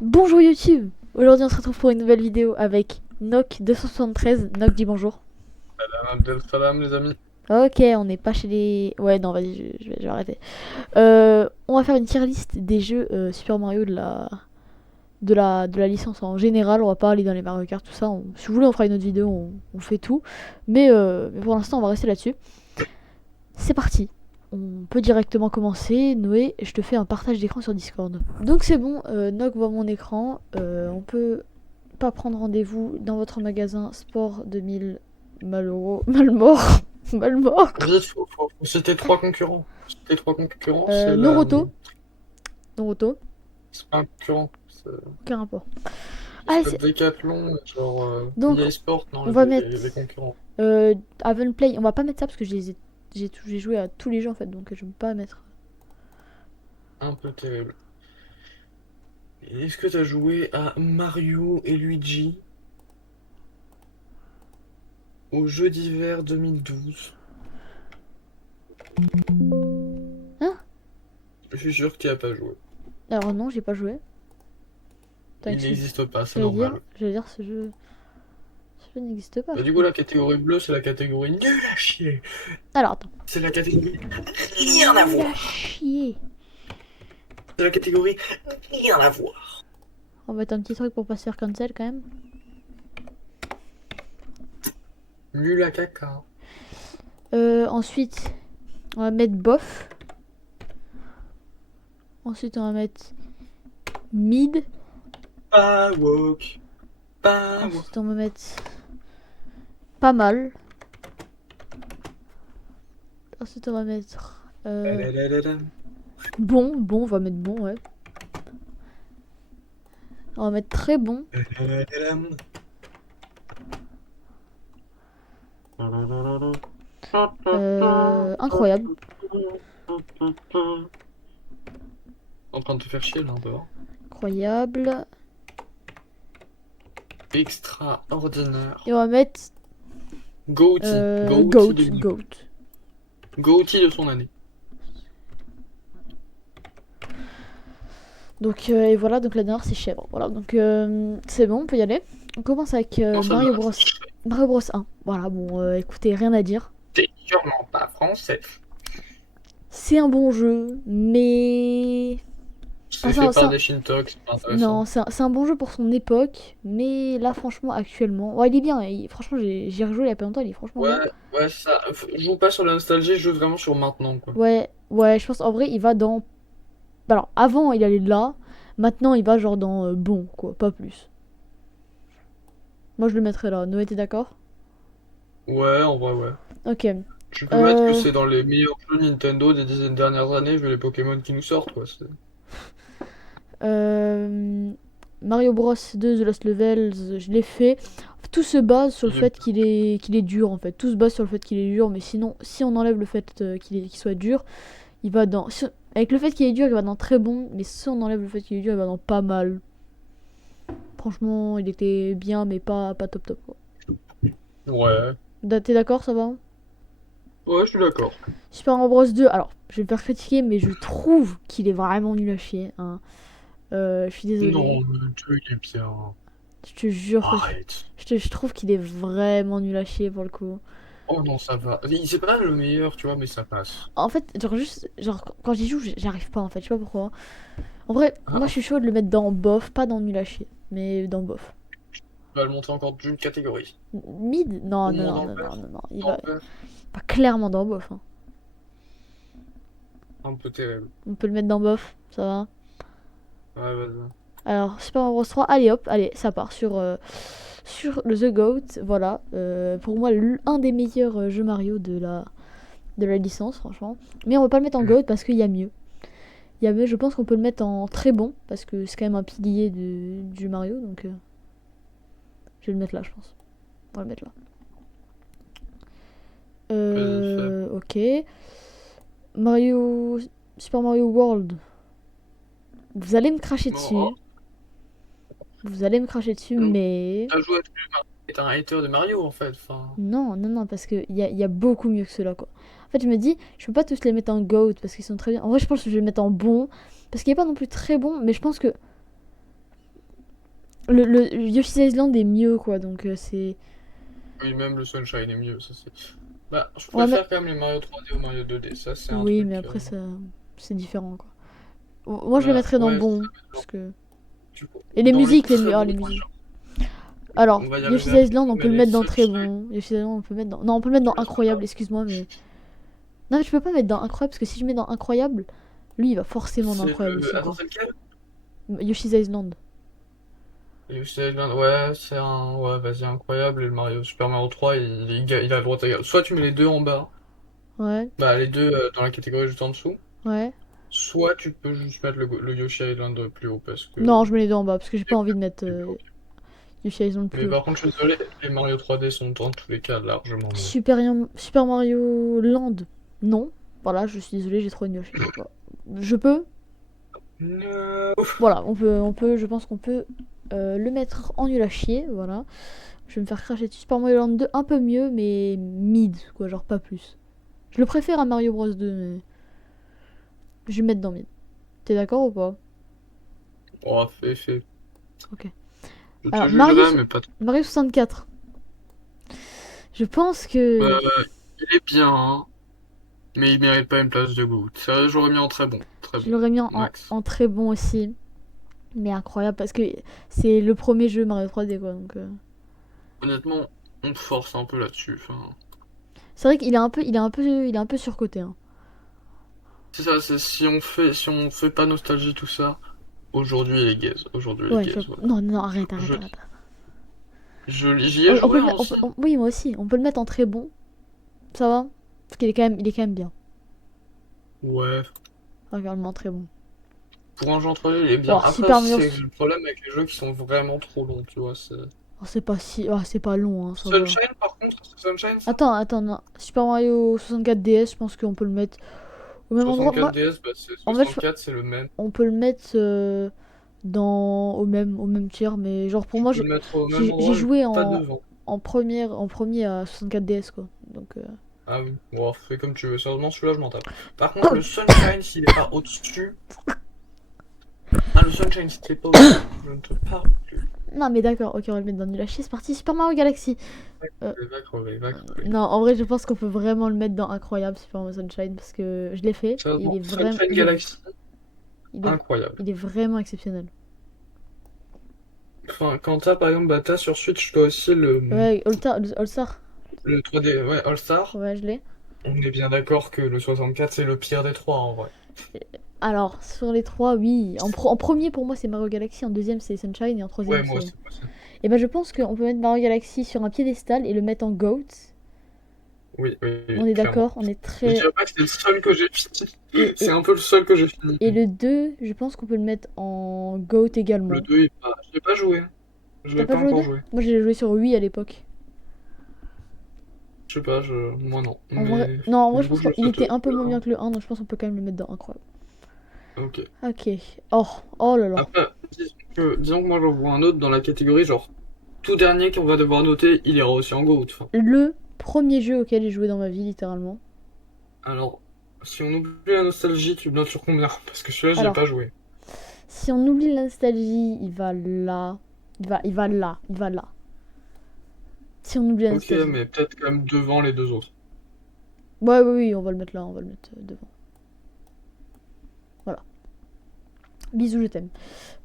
Bonjour YouTube. Aujourd'hui on se retrouve pour une nouvelle vidéo avec Noc273. Noc dit bonjour. Salam Abdel Salam les amis. Ok, on n'est pas chez les... Ouais non vas-y, je vais arrêter. On va faire une tier list des jeux Super Mario de la licence en général. On va pas aller dans les Mario Kart, tout ça. Si vous voulez on fera une autre vidéo, on fait tout. Mais pour l'instant on va rester là-dessus. C'est parti. On peut directement commencer. Noé, je te fais un partage d'écran sur Discord. Donc c'est bon, Noc voit mon écran. On peut pas prendre rendez-vous dans votre magasin Sport 2000 Malmort. Malmort. C'était trois concurrents. C'est la... Noroto. Noroto. C'est pas un concurrent. Aucun rapport. Ah, C'est Decathlon, genre donc, EA Sport, non, on va mettre les concurrents. Haven Play. On va pas mettre ça parce que j'ai joué à tous les jeux en fait, donc je vais pas mettre. Un peu terrible. Est-ce que t'as joué à Mario et Luigi au jeu d'hiver 2012? Hein? Je suis sûr que tu as pas joué. Alors non, j'ai pas joué. Il n'existe pas, c'est J'allais dire, normal. j'allais dire ce jeu n'existe pas, Bah, je du coup, crois. la catégorie bleue, c'est la catégorie nul à chier. Alors attends. C'est la catégorie rien à Nul à voir. chier. C'est la catégorie rien à voir. On va mettre un petit truc pour pas se faire cancel quand même. Nul à caca. Ensuite, on va mettre bof. Ensuite, on va mettre mid. Pas woke. Pas woke. Ensuite, on va mettre pas mal. Ensuite, on va mettre bon. Bon, on va mettre bon, ouais. On va mettre très bon. Incroyable. En train de te faire chier là un peu. Incroyable. Extraordinaire. Et on va mettre Goaty. goat. Goaty de son année. Donc, et voilà, donc la dernière c'est chèvre. Voilà, donc c'est bon, on peut y aller. On commence avec Non, ça Mario va. Bros. Mario Bros 1. Voilà, bon, écoutez, rien à dire. T'es sûrement pas français. C'est un bon jeu, mais... C'est fait par des Shintok, c'est pas Non, intéressant. c'est un bon jeu pour son époque, mais là, franchement, actuellement... Ouais, il est bien, franchement, j'ai rejoué il y a pas longtemps, il est franchement Ouais, bien. ouais, ça. Je joue pas sur la nostalgie, je joue vraiment sur maintenant, quoi. Ouais, ouais, je pense, en vrai, il va dans... Alors, avant, il allait là, maintenant, il va genre dans bon, quoi, pas plus. Moi, je le mettrais là. Noé, t'es d'accord? Ouais, en vrai, ouais. Ok. Tu peux mettre que Euh... c'est dans les meilleurs jeux Nintendo des dizaines dernières années, vu les Pokémon qui nous sortent, quoi. Euh, Mario Bros 2 The Lost Levels, je l'ai fait. Tout se base sur le J'aime fait qu'il est dur en fait. Tout se base sur le fait qu'il est dur, mais sinon, si on enlève le fait qu'il soit dur, il va dans. Avec le fait qu'il est dur, il va dans très bon, mais si on enlève le fait qu'il est dur, il va dans pas mal. Franchement, il était bien, mais pas top top quoi. Ouais. T'es d'accord, ça va? Ouais, je suis d'accord. Super Mario Bros 2, alors, je vais me faire critiquer, mais je trouve qu'il est vraiment nul à chier. Hein. Je suis désolée. Non, mais le jeu, il est bien. Je te jure que Arrête. je trouve qu'il est vraiment nul à chier pour le coup. Oh non, ça va. C'est pas le meilleur, tu vois, mais ça passe. En fait, genre quand j'y joue, j'arrive pas en fait, je sais pas pourquoi. En vrai, moi je Ah, suis chaud de le mettre dans bof, pas dans nul à chier, mais dans bof. tu vas le monter encore d'une catégorie. Mid? Non, Au non, moins non, dans le non, non, vert. non, non. Dans le vert. Pas clairement dans bof. Hein. Un peu terrible. On peut le mettre dans bof, ça va. Ouais, vas-y. Alors, Super Mario Bros 3, allez hop, allez, ça part sur le The Goat, voilà. Pour moi, un des meilleurs jeux Mario de la licence, franchement. Mais on va pas le mettre en Goat parce qu'il y a mieux. Il y a mieux, je pense qu'on peut le mettre en très bon parce que c'est quand même un pilier du Mario, donc je vais le mettre là, je pense. On va le mettre là. Vas-y, fais. Ok. Mario. Super Mario World. Vous allez me cracher Bon, oh, dessus. Vous allez me cracher dessus, donc, mais. t'as joué à tous Mario. T'es un hater de Mario, en fait. Enfin, Non, non, non, parce qu'il y a beaucoup mieux que cela, quoi. En fait, je me dis, je peux pas tous les mettre en GOAT parce qu'ils sont très bien. En vrai, je pense que je vais les mettre en bon. Parce qu'il est pas non plus très bon, mais je pense que. Le Yoshi's Island est mieux, quoi, donc c'est... Oui, même le Sunshine est mieux, ça c'est. Bah, je Ouais, mais... préfère quand même les Mario 3D aux Mario 2D, ça c'est un Oui, mais truc. après, ça... c'est différent, quoi. Moi, je le Bah, mettrais dans ouais, bon, genre, parce que... du coup, Et les dans les musiques, très ah, bons, les moi, musiques. genre, Alors, on va y Yoshi's arriver après, Island, on peut mais le les mettre dans très Sunshine, bon. Yoshi's Island, on peut le mettre dans... Non, on peut le mettre tu dans vois ce que je veux incroyable, dire? excuse-moi, mais... Non, mais je peux pas mettre dans incroyable, parce que si je mets dans incroyable, lui, il va forcément dans C'est incroyable le. aussi, Attends, quoi. c'est lequel? Yoshi's Island. Yoshi's Island, ouais, c'est un. Ouais, vas-y, incroyable. Et le Mario Super Mario 3, il a le droit de. Soit tu mets les deux en bas, Ouais, bah les deux dans la catégorie juste en dessous, ouais. soit tu peux juste mettre le Yoshi Island plus haut parce que. Non, je mets les deux en bas, parce que j'ai Les pas envie de mettre plus haut. Yoshi's Island Mais plus haut. par contre, je suis désolé, les Mario 3D sont dans tous les cas largement mieux. Super Mario Land, non. Voilà, je suis désolée, j'ai trop une Yoshi. Voilà. Je peux, No. voilà, je pense qu'on peut le mettre en nul à chier, voilà. Je vais me faire cracher dessus. Super Mario Land 2, un peu mieux, mais mid, quoi, genre pas plus. Je le préfère à Mario Bros 2, mais je vais le mettre dans mid. T'es d'accord ou pas? Oh, fait. Ok. Je te Alors, jugerai, mais pas trop. Mario 64. Je pense que Euh, il est bien, hein, mais il mérite pas une place de goût. Ça, j'aurais mis en très je bon, l'aurais mis max. en très bon aussi. Mais incroyable, parce que c'est le premier jeu Mario 3D, quoi. Donc, Honnêtement, on force un peu là-dessus. Enfin, c'est vrai qu'il est un peu, il est un peu surcoté, hein. c'est ça, si on fait pas nostalgie tout ça, aujourd'hui il est gaze. Aujourd'hui il est Ouais, gaze, ouais. non, non, arrête, Je, arrête, arrête. j'y ai On peut joué le hein, mettre, aussi. oui, moi aussi. On peut le mettre en très bon. Ça va? Parce qu'il est il est quand même bien. Ouais, Regarde-moi, très bon. pour un jeu entre deux, il est bien. Oh, Après, Super Mario. c'est le problème avec les jeux qui sont vraiment trop longs, tu vois. Oh, c'est pas si. Oh, c'est pas long, hein, ça va. Sunshine, par contre, c'est Sunshine, ça? Attends, non. Super Mario 64 DS, je pense qu'on peut le mettre au même endroit. 64 Moi, DS, bah c'est en fait, 64, c'est le même. on peut le mettre au même tiers, mais genre pour Tu moi, peux le mettre au même j'ai endroit, joué pas devant. en premier à 64 DS, quoi. Donc, Ah oui, bon, fais comme tu veux. Sérieusement, celui-là, je m'en tape. Par contre, le Sunshine, s'il est pas au-dessus. Ah, le Sunshine, s'il est pas au-dessus, je ne te parle plus. non, mais d'accord, ok, on va le mettre dans nul à chier, c'est parti. Super Mario Galaxy. Euh, Va crever, va crever. non, en vrai, je pense qu'on peut vraiment le mettre dans Incroyable Super Mario Sunshine parce que je l'ai fait. Et Sérieusement, Sunshine Galaxy, il est, incroyable. il est vraiment exceptionnel. Enfin, quand t'as, par exemple, bah, t'as sur Switch, toi aussi, Ouais, All Star. le 3D, ouais, All-Star. Ouais, je l'ai. On est bien d'accord que le 64, c'est le pire des trois, en vrai. Alors, sur les trois, oui. En premier, pour moi, c'est Mario Galaxy. En deuxième, c'est Sunshine. Et en troisième, Ouais, moi c'est. aussi, moi aussi. Et ben, je pense qu'on peut mettre Mario Galaxy sur un piédestal et le mettre en GOAT. Oui, oui, On oui, est clairement. d'accord, on est Je très. dirais pas que c'est le seul que j'ai fini. Et, C'est et, un peu le seul que j'ai fini. et le 2, je pense qu'on peut le mettre en GOAT Le également. 2, je l'ai pas joué. Je T'as l'ai pas pas joué au encore 2? joué. Moi, j'ai joué sur Wii à l'époque. Je sais pas, moi non. En vrai, Mais non, en vrai, du je coup, pense je qu'il saute était un peu le moins bien 1. que le un, donc je pense qu'on peut quand même le mettre dans incroyable. Ok. Ok. Oh là là. Après, disons que moi, j'en vois un autre dans la catégorie, genre, tout dernier qu'on va devoir noter, il ira aussi en GOAT. Enfin, Le premier jeu auquel j'ai joué dans ma vie, littéralement. alors, si on oublie la nostalgie, tu le notes sur combien? Parce que celui-là, j'y ai Alors, pas joué. si on oublie la nostalgie, il va là. Il va là. Si on oublie la Ok, nostalgie. mais peut-être quand même devant les deux autres. Ouais, oui, oui, on va le mettre là, on va le mettre devant. Voilà. Bisous, je t'aime.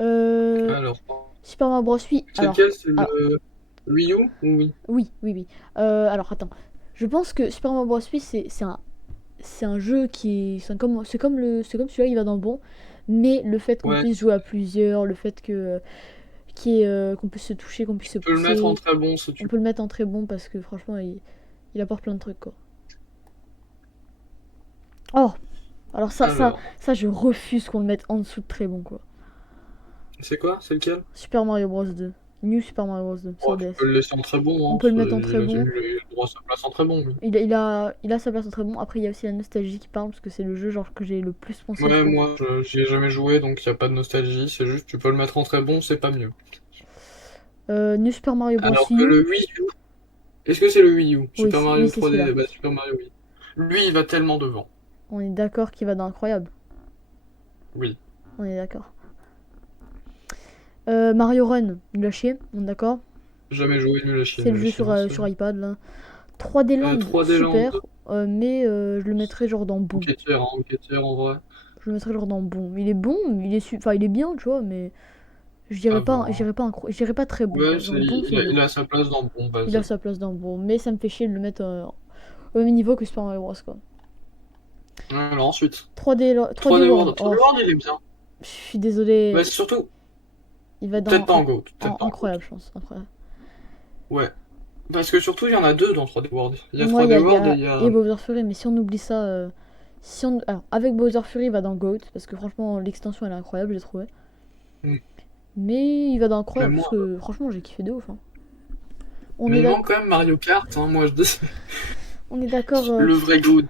Euh, Alors, Super Mario Bros. Oui. c'est lequel? C'est Alors, le Wii U ou oui? oui. Alors, attends. Je pense que Super Mario Bros. Oui, c'est un jeu qui est. C'est comme celui-là, il va dans le bon. Mais le fait qu'on Ouais, puisse jouer à plusieurs, le fait que qu'on puisse se toucher, qu'on puisse se tu peux le mettre en pousser, très bon si on tu peut le mettre en très bon parce que franchement, il apporte plein de trucs, quoi. Oh, alors Alors, je refuse qu'on le mette en dessous de très bon, quoi. c'est quoi? C'est lequel? Super Mario Bros 2. New Super Mario Bros 2 sur Oh, tu peux DS. le laisser en très bon, On hein. peut le mettre en très bon. Il a le droit à sa place en très bon, lui. Il a sa place en très bon. Après, il y a aussi la nostalgie qui parle parce que c'est le jeu genre que j'ai le plus pensé, je Ouais, pense. moi, j'y ai jamais joué, donc il n'y a pas de nostalgie. C'est juste, tu peux le mettre en très bon, c'est pas mieux. New Super Mario Bros Alors que U. le Wii U, est-ce que c'est le Wii U? Oui, Super oui, Mario c'est celui-là. 3D, bah Super Mario Wii. Lui, il va tellement devant. On est d'accord qu'il va dans incroyable. Oui. On est d'accord. Mario Run, nul à chier, on est d'accord. Jamais joué, nul à chier, C'est le nul à jeu chier, non, sur iPad là. 3D Land, 3D Land, super, mais je le mettrais genre dans bon. ok tiers en vrai. Je le mettrais genre dans bon. Il est bon, enfin il est bien, tu vois, mais je dirais Ah pas, bon. je dirais pas très bon, Ouais, quoi. Genre bon, c'est bien. il a sa place dans le bon Il a base. sa place dans bon, mais ça me fait chier de le mettre au même niveau que Super Mario Bros, quoi. Alors ensuite, 3D 3D World, World. 3D oh, World, il est bien. je suis Mais désolée, c'est surtout, il va peut-être dans pas en GOAT, peut-être pas en GOAT. incroyable, je pense, incroyable. Ouais. Parce que surtout, il y en a deux dans 3D World. Il y a Moi, 3D il y World et a il y a... et Bowser Fury, mais si on oublie ça, alors, avec Bowser Fury, il va dans GOAT, parce que franchement, l'extension, elle est incroyable, j'ai trouvé. Hmm. Mais il va dans Mais incroyable, parce moi, que franchement, j'ai kiffé de ouf, hein. On mais est il manque d'accord, quand même Mario Kart, hein, moi je dis. on est d'accord, Le vrai GOAT.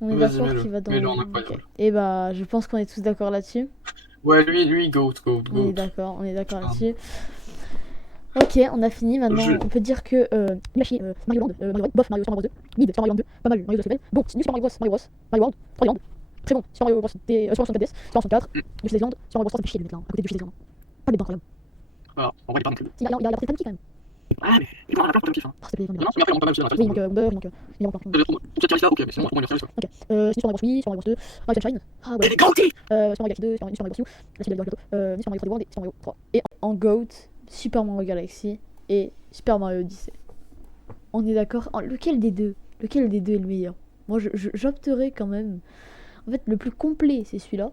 on est Vas-y, d'accord mets-le. qu'il va Mets-le dans. en Ok. incroyable. Et bah, je pense qu'on est tous d'accord là-dessus. Ouais, lui, GOAT, GOAT, On est GOAT. d'accord, on est d'accord Putain. là-dessus. Ok, on a fini. Maintenant, Je... on peut dire que Yoshi, Mario Land, Mario World, bof, Mario Super Mario Bros 2, mid, Super Mario Land 2, pas mal, Mario Bros. Bon, New Super Mario Bros, Mario Bros, Mario World, 3D Land, très bon, Super Mario Bros, Super Mario 64DS, Super Mario 64, Yoshi's Island, Super Mario Bros, ça fait chier de le mettre là, à côté de Yoshi's Island. Pas les dents, incroyable. Alors, en vrai, il est pas non plus. Si, il y a la Tanuki quand même. Ah, mais il est pas dans la place pour Hein. Ah, s'il te plaît, Non, non, mais après, il manque pas mal, oui, il manque Wonder, il manque plein. Peut-être qu'il y a ok, mais sinon, on va faire ça. Ok, Super Mario Bros. Wii, Super Mario Bros 2, Mario Sunshine, ah ouais, Super Mario Galaxy 2, Super Mario Bros. U, la suite de Mario Plateau, Super Mario 3D World et Super Mario 3. Et en GOAT, Super Mario Galaxy et Super Mario Odyssey. On est d'accord. Lequel des deux? Lequel des deux est le meilleur? Moi, j'opterais quand même. En fait, le plus complet, c'est celui-là.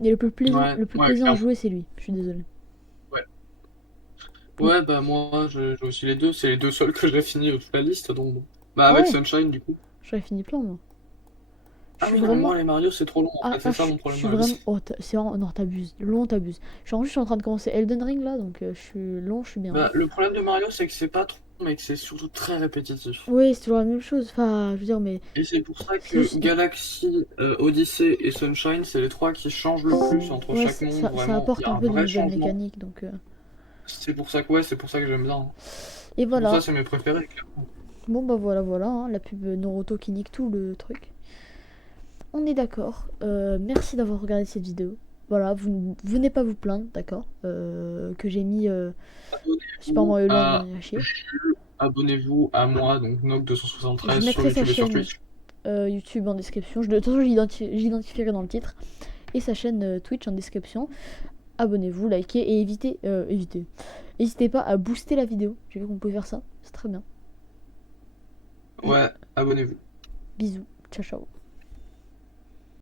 Et Ouais, le plus ouais, plaisant à clairement. jouer, c'est lui. Je suis désolé. Ouais. Bon. Ouais, bah moi, j'ai aussi les deux. C'est les deux seuls que j'ai fini toute la liste, donc bon. Bah Ah avec ouais, Sunshine, du coup. j'aurais fini plein, moi. Je Ah suis oui, non, mais moi, vraiment. les Mario, c'est trop long, en fait. C'est ça Je mon problème suis dans la vraiment. liste. Oh, c'est vraiment. Non, t'abuses. Long, t'abuses. Je suis en train de commencer Elden Ring là, donc je suis long, je suis bien, hein. Bah, le problème de Mario, c'est que c'est pas trop, mais que c'est surtout très répétitif. Oui, c'est toujours la même chose. Enfin, je veux dire, mais. Et c'est pour ça C'est que juste. Galaxy, Odyssey et Sunshine, c'est les trois qui changent le plus entre Ouais, chaque monde. ça Vraiment, il y apporte a un un peu de vrai nouvelles changement. mécaniques, donc. C'est pour ça que, ouais, c'est pour ça que j'aime bien. Hein. Et C'est pour ça voilà. que c'est mes préférés, clairement. Bon, bah voilà, voilà, hein, la pub Naruto qui nique tout le truc. On est d'accord. Merci d'avoir regardé cette vidéo. Voilà, vous venez pas vous plaindre, d'accord, que j'ai mis Super Abonnez-vous Mario Land à à chier. Jules, abonnez-vous à moi, donc Je Noc273 sur mettrai sa YouTube et sur chaîne Twitch. YouTube en description. De toute façon, j'identifierai dans le titre. Et sa chaîne Twitch en description. Abonnez-vous, likez et évitez. N'hésitez pas à booster la vidéo. J'ai vu qu'on pouvait faire ça. C'est très bien. Ouais, abonnez-vous. Bisous. Ciao, ciao.